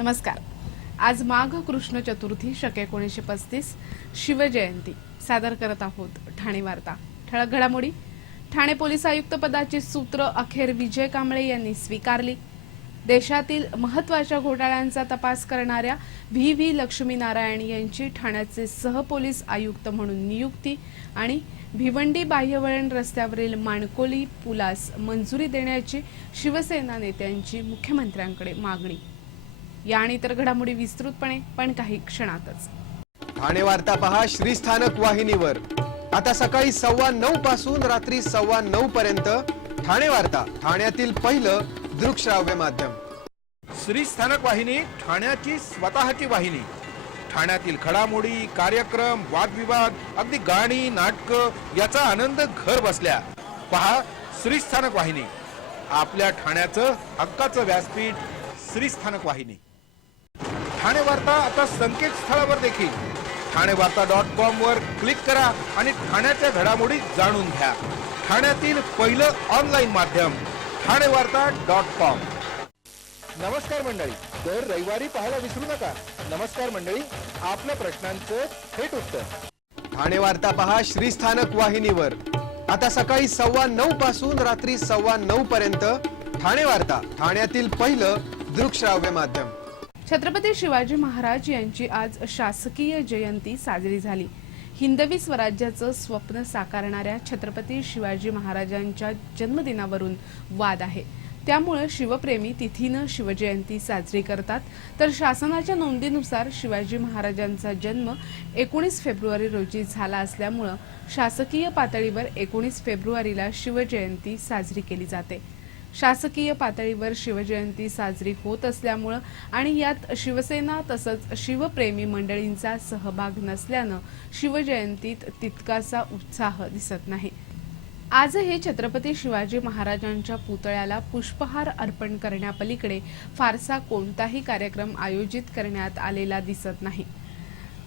नमस्कार। आज माघ कृष्ण चतुर्थी शके 1935 शिवजयंती सादर करत आहोत ठाणे वार्ता। ठळक घडामोडी। ठाणे पोलीस आयुक्त पदाची सूत्र अखेर विजय कांबळे यांनी स्वीकारली। देशातील महत्त्वाच्या घोटाळ्यांचा तपास करणाऱ्या व्ही लक्ष्मीनारायण यांची ठाण्याचे सहपोलीस आयुक्त म्हणून नियुक्ती आणि भिवंडी बाह्यवळण रस्त्यावरील माणकोली पुलास मंजुरी देण्याची शिवसेना नेत्यांची मुख्यमंत्र्यांकडे मागणी। या आणि इतर घडामोडी विस्तृतपणे पण काही क्षणातच। ठाणे वार्ता पहा श्रीस्थानक वाहिनीवर। आता सकाळी 9:15 पासून रात्री 9:15 पर्यंत ठाणे वार्ता, ठाण्यातील पहिलं दृकश्राव्य माध्यम। श्रीस्थानक वाहिनी ठाण्याची स्वतःची वाहिनी। ठाण्यातील घडामोडी, कार्यक्रम, वादविवाद, अगदी गाणी, नाटक याचा आनंद घर बसल्या पहा श्रीस्थानक वाहिनी। आपल्या ठाण्याचं हक्काचं व्यासपीठ श्रीस्थानक वाहिनी। ठाणे वार्ता आता संकेतस्थळावर देखील ठाणेवार्ता.com वर क्लिक करा आणि ठाण्याच्या घडामोडी जाणून घ्या। ठाण्यातील पहिलं ऑनलाईन माध्यम ठाणेवार्ता.com। नमस्कार मंडळी, दर रविवारी पाहायला विसरू नका। नमस्कार मंडळी, आपल्या प्रश्नांचं थेट उत्तर। ठाणे वार्ता पहा श्रीस्थानक वाहिनीवर। आता सकाळी 9:15 पासून रात्री 9:15 पर्यंत ठाणे वार्ता, ठाण्यातील पहिलं दृकश्राव्य माध्यम। छत्रपती शिवाजी महाराज यांची आज शासकीय जयंती साजरी झाली। हिंदवी स्वराज्याचं स्वप्न साकारणाऱ्या छत्रपती शिवाजी महाराजांच्या जन्मदिनावरून वाद आहे। त्यामुळे शिवप्रेमी तिथीनं शिवजयंती साजरी करतात, तर शासनाच्या नोंदीनुसार शिवाजी महाराजांचा जन्म 19 फेब्रुवारी रोजी झाला असल्यामुळे शासकीय पातळीवर 19 फेब्रुवारीला शिवजयंती साजरी केली जाते। शासकीय पातळीवर शिवजयंती साजरी होत असल्यामुळे आणि यात शिवसेना तसंच शिवप्रेमी मंडळींचा सहभाग नसल्यानं शिवजयंतीत तितकासा उत्साह दिसत नाही। आजही छत्रपती शिवाजी महाराजांच्या पुतळ्याला पुष्पहार अर्पण करण्यापलीकडे फारसा कोणताही कार्यक्रम आयोजित करण्यात आलेला दिसत नाही।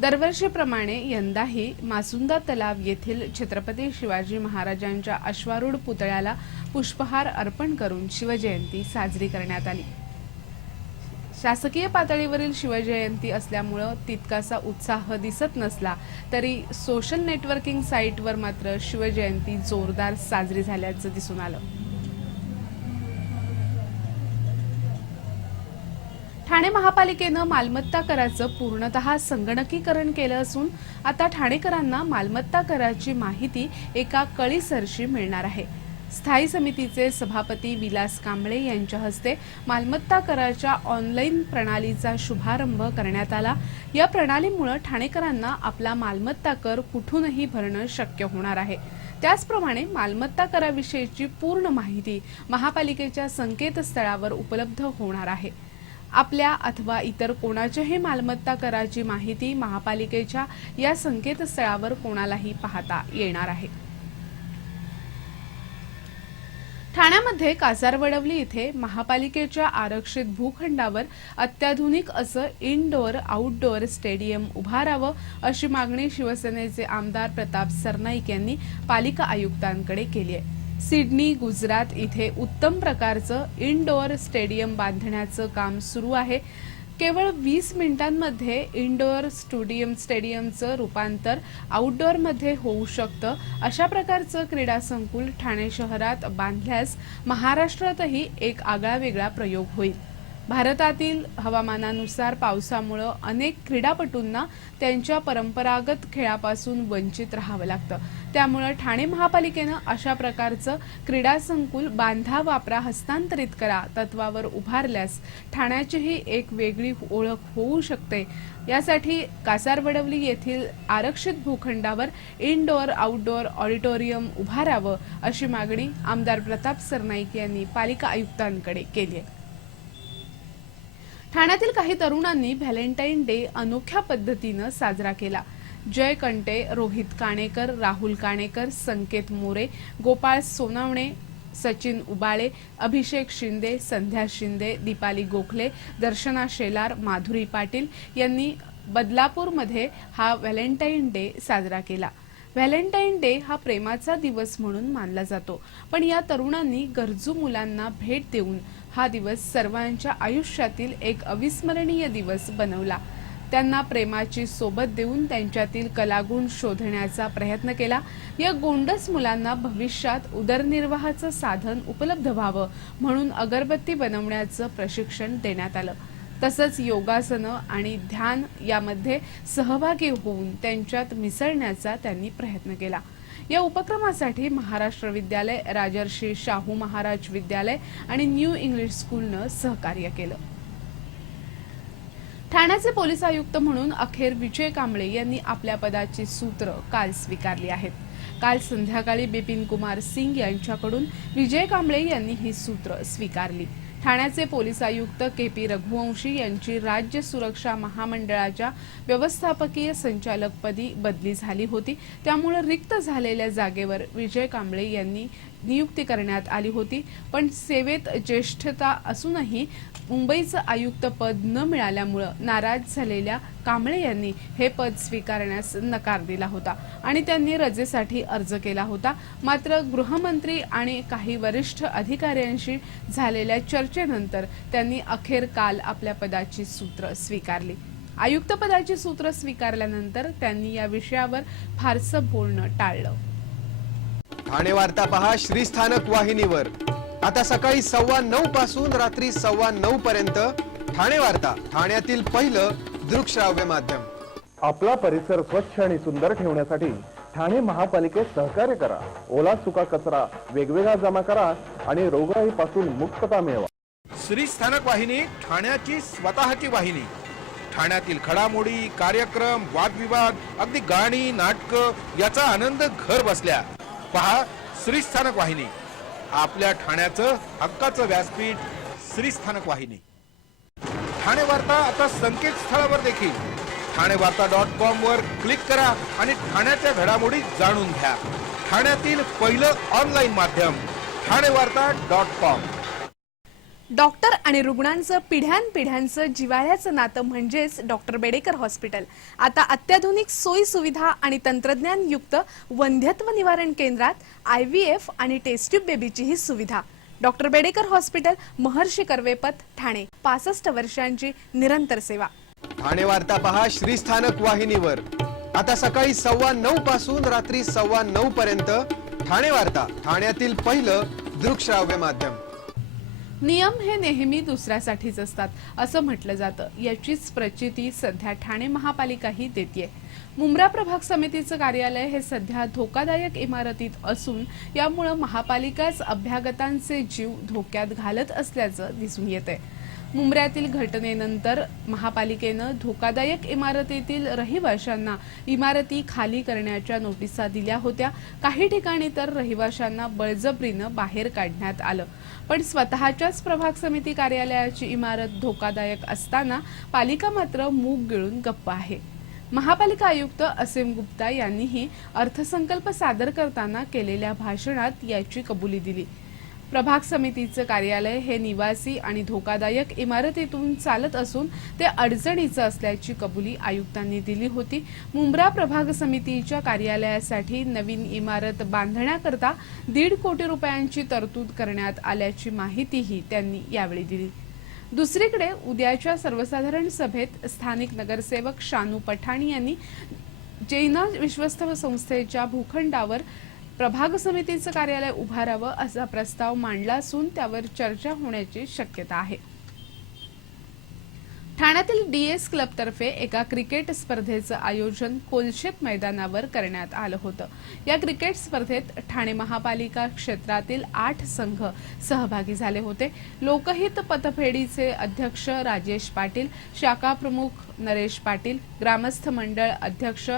दरवर्षीप्रमाणे यंदाही मासुंदा तलाव येथील छत्रपती शिवाजी महाराजांच्या अश्वारूढ पुतळ्याला पुष्पहार अर्पण करून शिवजयंती साजरी करण्यात आली। शासकीय पातळीवरील शिवजयंती असल्यामुळे तितकासा उत्साह दिसत नसला तरी सोशल नेटवर्किंग साईटवर मात्र शिवजयंती जोरदार साजरी झाल्याचं दिसून आलं। ठाणे महापालिकेनं मालमत्ता कराचं पूर्णतः संगणकीकरण केलं असून आता ठाणेकरांना मालमत्ता कराची माहिती एका कळीसरशी मिळणार आहे। स्थायी समितीचे सभापती विलास कांबळे यांच्या हस्ते मालमत्ता कराच्या ऑनलाईन प्रणालीचा शुभारंभ करण्यात आला। या प्रणालीमुळे ठाणेकरांना आपला मालमत्ता कर कुठूनही भरणं शक्य होणार आहे। त्याचप्रमाणे मालमत्ता कराविषयीची पूर्ण माहिती महापालिकेच्या संकेतस्थळावर उपलब्ध होणार आहे। आपल्या अथवा इतर कोणाच्याही मालमत्ता कराची माहिती महापालिकेच्या या संकेतस्थळावर कोणालाही पाहता येणार आहे। ठाण्यामध्ये कासारवडवली इथे महापालिकेच्या आरक्षित भूखंडावर अत्याधुनिक असं इनडोअर आउटडोअर स्टेडियम उभारावं अशी मागणी शिवसेनेचे आमदार प्रताप सरनाईक यांनी पालिका आयुक्तांकडे केली आहे। सिडनी, गुजरात इथे उत्तम प्रकारचं इनडोअर स्टेडियम बांधण्याचं काम सुरू आहे। केवळ 20 मिनिटांमध्ये इनडोअर स्टेडियमचं रूपांतर आउटडोअरमध्ये होऊ शकतं। अशा प्रकारचं क्रीडा संकुल ठाणे शहरात बांधल्यास महाराष्ट्रातही एक आगळावेगळा प्रयोग होईल। भारतातील हवामानानुसार पावसामुळे अनेक क्रीडापटूंना त्यांच्या परंपरागत खेळापासून वंचित राहावं लागतं। त्यामुळे ठाणे महापालिकेनं अशा प्रकारचं क्रीडा संकुल बांधा वापरा हस्तांतरित करा तत्वावर उभारल्यास ठाण्याचीही एक वेगळी ओळख होऊ शकते। यासाठी कासारवडवली येथील आरक्षित भूखंडावर इनडोअर आउटडोअर ऑडिटोरियम उभारावं अशी मागणी आमदार प्रताप सरनाईक यांनी पालिका आयुक्तांकडे केली आहे। ठाण्यातील काही तरुणांनी व्हॅलेंटाईन डे अनोख्या पद्धतीनं साजरा केला। जय कंटे, रोहित काणेकर, राहुल काणेकर, संकेत मोरे, गोपाळ सोनावणे, सचिन उबाळे, अभिषेक शिंदे, संध्या शिंदे, दीपाली गोखले, दर्शना शेलार, माधुरी पाटील यांनी बदलापूरमध्ये हा व्हॅलेंटाईन डे साजरा केला। व्हॅलेंटाईन डे हा प्रेमाचा दिवस म्हणून मानला जातो, पण या तरुणांनी गरजू मुलांना भेट देऊन हा दिवस सर्वांच्या आयुष्यातील एक अविस्मरणीय दिवस बनवला. त्यांना प्रेमाची सोबत देऊन त्यांच्यातील कलागुण शोधण्याचा प्रयत्न केला. या गोंडस मुलांना भविष्यात उदरनिर्वाहाचं साधन उपलब्ध व्हावं म्हणून अगरबत्ती बनवण्याचं प्रशिक्षण देण्यात आलं. तसंच योगासनं आणि ध्यान यामध्ये सहभागी होऊन त्यांच्यात मिसळण्याचा त्यांनी प्रयत्न केला. या उपक्रमासाठी महाराष्ट्र विद्यालय, राजर्षी शाहू महाराज विद्यालय आणि न्यू इंग्लिश स्कूलनं सहकार्य केलं. ठाण्याचे पोलीस आयुक्त म्हणून अखेर विजय कांबळे यांनी आपल्या पदाची सूत्र काल स्वीकारली आहेत. काल संध्याकाळी बिपिन कुमार सिंग यांच्याकडून विजय कांबळे यांनी ही सूत्र स्वीकारली. ठाण्याचे पोलीस आयुक्त के.पी. रघुवंशी यांची राज्य सुरक्षा महामंडळाच्या व्यवस्थापकीय संचालकपदी बदली झाली होती. त्यामुळे रिक्त झालेल्या जागेवर विजय कांबळे यांनी नियुक्ती करण्यात आली होती. पण सेवेत ज्येष्ठता असूनही मुंबईचं आयुक्त पद न मिळाल्यामुळे नाराज झालेल्या कांबळे यांनी हे पद स्वीकारण्यास नकार दिला होता आणि त्यांनी रजेसाठी अर्ज केला होता. मात्र गृहमंत्री आणि काही वरिष्ठ अधिकाऱ्यांशी झालेल्या चर्चेनंतर त्यांनी अखेर काल आपल्या पदाची सूत्र स्वीकारली. आयुक्त पदाची सूत्र स्वीकारल्यानंतर त्यांनी या विषयावर फारसं बोलणं टाळलं. ठाणे वार्ता पहा श्रीस्थानक वाहिनीवर. आता सकाळी 9:15 पासून रात्री 9:15 पर्यंत ठाणे वार्ता, ठाण्यातील पहिलं दृकश्राव्य माध्यम. आपला परिसर स्वच्छ आणि सुंदर ठेवण्यासाठी ठाणे महापालिकेत सहकार्य करा. ओला सुका कचरा वेगवेगळा जमा करा आणि रोगराईपासून मुक्तता मिळवा. श्रीस्थानक वाहिनी ठाण्याची स्वतःची वाहिनी. ठाण्यातील घडामोडी, कार्यक्रम, वादविवाद, अगदी गाणी, नाटकं याचा आनंद घर बसल्या. पहा श्रीस्थानक वाहिनी, आपल्या ठाण्याचं हक्काचं व्यासपीठ. श्रीस्थानक वाहिनी. ठाणे वार्ता आता संकेतस्थळावर देखील ठाणेवार्ता.com वर क्लिक करा आणि ठाण्याच्या घडामोडी जाणून घ्या. ठाण्यातील पहिलं ऑनलाईन माध्यम ठाणेवार्ता.com. डॉक्टर आणि रुग्णांचं पिढ्यानपिढ्यांचं जिव्हाळ्याचं नातं म्हणजेच डॉक्टर बेडेकर हॉस्पिटल. आता अत्याधुनिक सोयी सुविधा आणि तंत्रज्ञान युक्त वंध्यत्व निवारण केंद्रात IVF आणि टेस्ट ट्यूब बेबीची ही सुविधा. डॉक्टर बेडेकर हॉस्पिटल, महर्षी कर्वेपथ, ठाणे. 65 वर्षांची निरंतर सेवा. ठाणे वार्ता पहा श्रीस्थानक वाहिनीवर. आता सकाळी 9:15 पासून रात्री 9:15 पर्यंत ठाणे वार्ता, ठाण्यातील पहिलं दृकश्राव्य माध्यम. नियम हे नेहमी दुसऱ्यासाठीच असतात असं म्हटलं जातं. याचीच प्रचिती सध्या ठाणे महापालिकाही देतेय. मुंब्रा प्रभाग समितीचं कार्यालय हे सध्या धोकादायक इमारतीत असून यामुळे महापालिकाच अभ्यागतांचे जीव धोक्यात घालत असल्याचं दिसून येतंय. मुंब्र्यातील घटनेनंतर महापालिकेनं धोकादायक इमारतीतील रहिवाशांना इमारती खाली करण्याच्या नोटिसा दिल्या होत्या. काही ठिकाणी तर रहिवाशांना बळजबरीनं बाहेर काढण्यात आलं. पण स्वतःच्याच प्रभाग समिती कार्यालयाची इमारत धोकादायक असताना पालिका मात्र मूग गिळून गप्प आहे. महापालिका आयुक्त असीम गुप्ता यांनीही अर्थसंकल्प सादर करताना केलेल्या भाषणात याची कबुली दिली. प्रभाग समितीचं कार्यालय हे निवासी आणि धोकादायक इमारतीतून चालत असून ते अडचणीचं असल्याची कबुली आयुक्तांनी दिली होती. मुंब्रा प्रभाग समितीच्या कार्यालयासाठी नवीन इमारत बांधण्याकरता 1.5 कोटी रुपयांची तरतूद करण्यात आल्याची माहितीही त्यांनी यावेळी दिली. दुसरीकडे उद्याच्या सर्वसाधारण सभेत स्थानिक नगरसेवक शानू पठाणी यांनी जैना विश्वस्त संस्थेच्या भूखंडावर प्रभाग समितीचं कार्यालय उभारावं असा प्रस्ताव मांडला असून त्यावर चर्चा होण्याची शक्यता आहे. ठाण्यातील DS क्लबतर्फे एका क्रिकेट स्पर्धेचं आयोजन कोलशेत मैदानावर करण्यात आलं होतं. या क्रिकेट स्पर्धेत ठाणे महापालिका क्षेत्रातील 8 संघ सहभागी झाले होते. लोकहित पतफेडीचे अध्यक्ष राजेश पाटील, शाखा प्रमुख नरेश पाटील, ग्रामस्थ मंडळ अध्यक्ष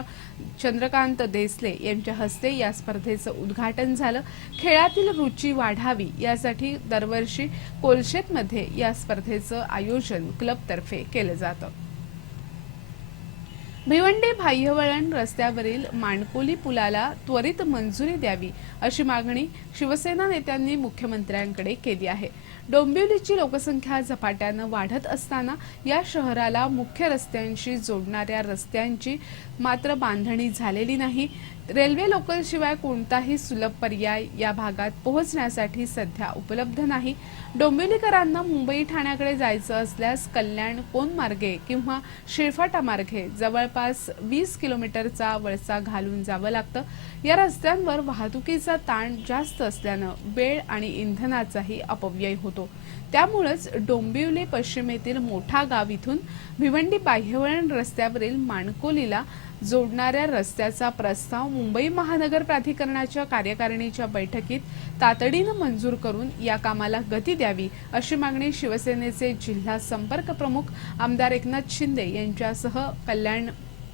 चंद्रकांत देसले यांच्या हस्ते या स्पर्धेचं उद्घाटन झालं. खेळातील रुची वाढावी यासाठी दरवर्षी कोलशेतमध्ये या स्पर्धेचं आयोजन क्लबतर्फे केलं जातं. भिवंडी बाह्यवळण रस्त्यावरील माणकोली पुलाला त्वरित मंजुरी द्यावी अशी मागणी शिवसेना नेत्यांनी मुख्यमंत्र्यांकडे केली आहे. डोंबिवलीची लोकसंख्या झपाट्यानं वाढत असताना या शहराला मुख्य रस्त्यांशी जोडणाऱ्या रस्त्यांची मात्र बांधणी झालेली नाही. रेल्वे लोकल शिवाय कोणताही सुलभ पर्याय या भागात पोहोचण्यासाठी सध्या उपलब्ध नाही। डोंबिवलीकरांना मुंबई ठाण्याकडे जायचं असल्यास कल्याण कोन मार्गे किंवा शिळफाटा मार्गे जवळपास 20 किलोमीटरचा वळसा घालून जावं लागतं। या रस्त्यांवर वाहतुकीचा ताण जास्त असल्यानं वेळ आणि इंधनाचाही अपव्यय होतो। त्यामुळेच डोंबिवली पश्चिमेतील मोठा गाव इथून भिवंडी बाह्यवळण रस्त्यावरील माणकोलीला जोडणाऱ्या रस्त्याचा प्रस्ताव मुंबई महानगर प्राधिकरणाच्या कार्यकारिणीच्या बैठकीत तातडीनं मंजूर करून या कामाला गती द्यावी अशी मागणी शिवसेनेचे जिल्हा संपर्क प्रमुख आमदार एकनाथ शिंदे यांच्यासह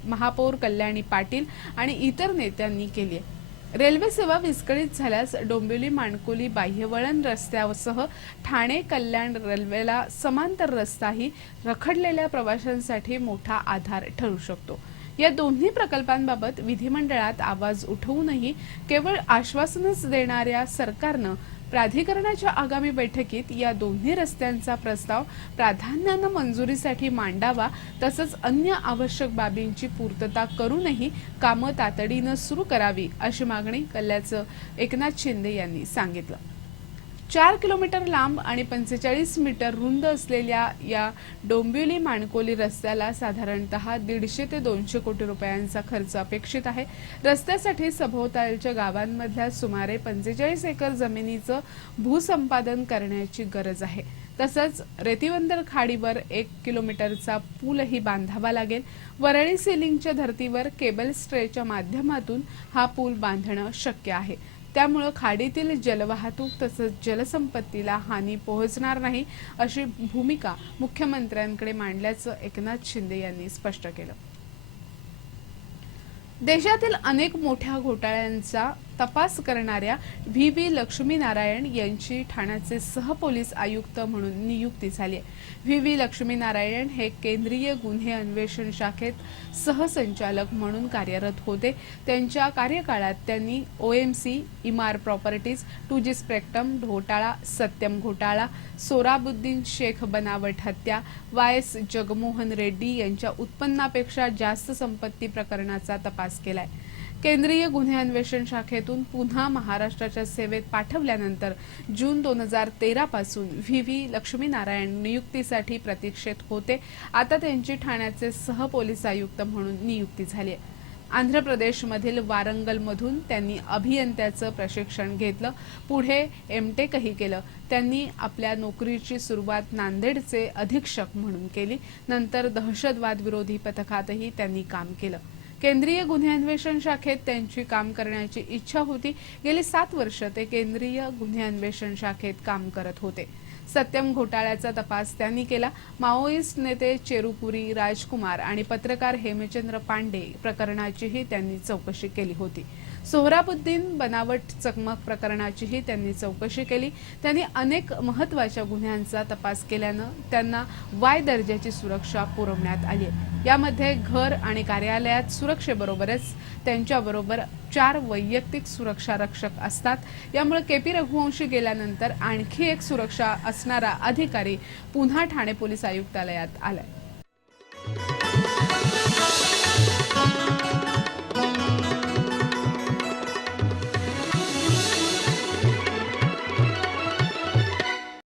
महापौर कल्याणी पाटील आणि इतर नेत्यांनी केली आहे। रेल्वे सेवा विस्कळीत झाल्यास डोंबिवली माणकोली बाह्यवळण रस्त्यासह ठाणे कल्याण रेल्वेला समांतर रस्ताही रखडलेल्या प्रवाशांसाठी मोठा आधार ठरू शकतो। या दोन्ही प्रकल्पांबाबत विधिमंडळात आवाज उठवूनही केवळ आश्वासनच देणाऱ्या सरकारनं प्राधिकरणाच्या आगामी बैठकीत या दोन्ही रस्त्यांचा प्रस्ताव प्राधान्यानं मंजुरीसाठी मांडावा, तसंच अन्य आवश्यक बाबींची पूर्तता करूनही कामं तातडीनं सुरू करावी अशी मागणी कल्याचं एकनाथ शिंदे यांनी सांगितलं। 4 किलोमीटर लांब आणि 45 मीटर रुंद असलेल्या या डोंबिवली माणकोली रस्त्याला साधारणतः 150 ते 200 कोटी रुपयांचा खर्च अपेक्षित आहे। रस्त्यासाठी सभोवतालच्या गावांमधल्या सुमारे 45 एकर जमिनीचं भूसंपादन करण्याची गरज आहे। तसंच रेतीबंदर खाडीवर 1 किलोमीटरचा पूलही बांधावा लागेल। वरळी सिलिंगच्या धर्तीवर केबल स्ट्रेच्या माध्यमातून हा पूल बांधणं शक्य आहे। त्यामुळे खाडीतील जलवाहतूक तसंच जलसंपत्तीला हानी पोहोचणार नाही अशी भूमिका मुख्यमंत्र्यांकडे मांडल्याचं एकनाथ शिंदे यांनी स्पष्ट केलं। देशातील अनेक मोठ्या घोटाळ्यांचा तपास करणाऱ्या व्ही लक्ष्मीनारायण यांची ठाण्याचे सहपोलीस आयुक्त म्हणून नियुक्ती झाली आहे। व्ही लक्ष्मीनारायण हे केंद्रीय गुन्हे अन्वेषण शाखेत सहसंचालक म्हणून कार्यरत होते। त्यांच्या कार्यकाळात त्यांनी ओएमसी, इमार प्रॉपर्टीज, 2G स्पेक्ट्रम घोटाळा, सत्यम घोटाळा, सोराबुद्दीन शेख बनावट हत्या, YS जगमोहन रेड्डी यांच्या उत्पन्नापेक्षा जास्त संपत्ती प्रकरणाचा तपास केलाय। केंद्रीय गुन्हे अन्वेषण शाखेतून पुन्हा महाराष्ट्राच्या सेवेत पाठवल्यानंतर जून 2013 पासून व्ही लक्ष्मीनारायण नियुक्तीसाठी प्रतीक्षेत होते। आता त्यांची ठाण्याचे सहपोलीस आयुक्त म्हणून नियुक्ती झाली आहे। आंध्र प्रदेशमधील वारंगलमधून त्यांनी अभियंत्याचं प्रशिक्षण घेतलं, पुढे एमटेकही केलं। त्यांनी आपल्या नोकरीची सुरुवात नांदेडचे अधीक्षक म्हणून केली। नंतर दहशतवाद विरोधी पथकातही त्यांनी काम केलं। केंद्रीय गुन्हे अन्वेषण शाखेत त्यांची काम करण्याची इच्छा होती। गेली 7 वर्ष ते केंद्रीय गुन्हे अन्वेषण शाखेत काम करत होते। सत्यम घोटाळ्याचा तपास त्यांनी केला। माओइस्ट नेते चेरुपुरी राजकुमार आणि पत्रकार हेमचंद्र पांडे प्रकरणाचीही त्यांनी चौकशी केली होती। सोहराबुद्दीन बनावट चकमक प्रकरणाचीही त्यांनी चौकशी केली। त्यांनी अनेक महत्त्वाच्या गुन्ह्यांचा तपास केल्यानं त्यांना Y दर्जाची सुरक्षा पुरवण्यात आली आहे। यामध्ये घर आणि कार्यालयात सुरक्षेबरोबरच त्यांच्याबरोबर 4 वैयक्तिक सुरक्षा रक्षक असतात। यामुळे KP रघुवंशी गेल्यानंतर आणखी एक सुरक्षा असणारा अधिकारी पुन्हा ठाणे पोलीस आयुक्तालयात आलाय।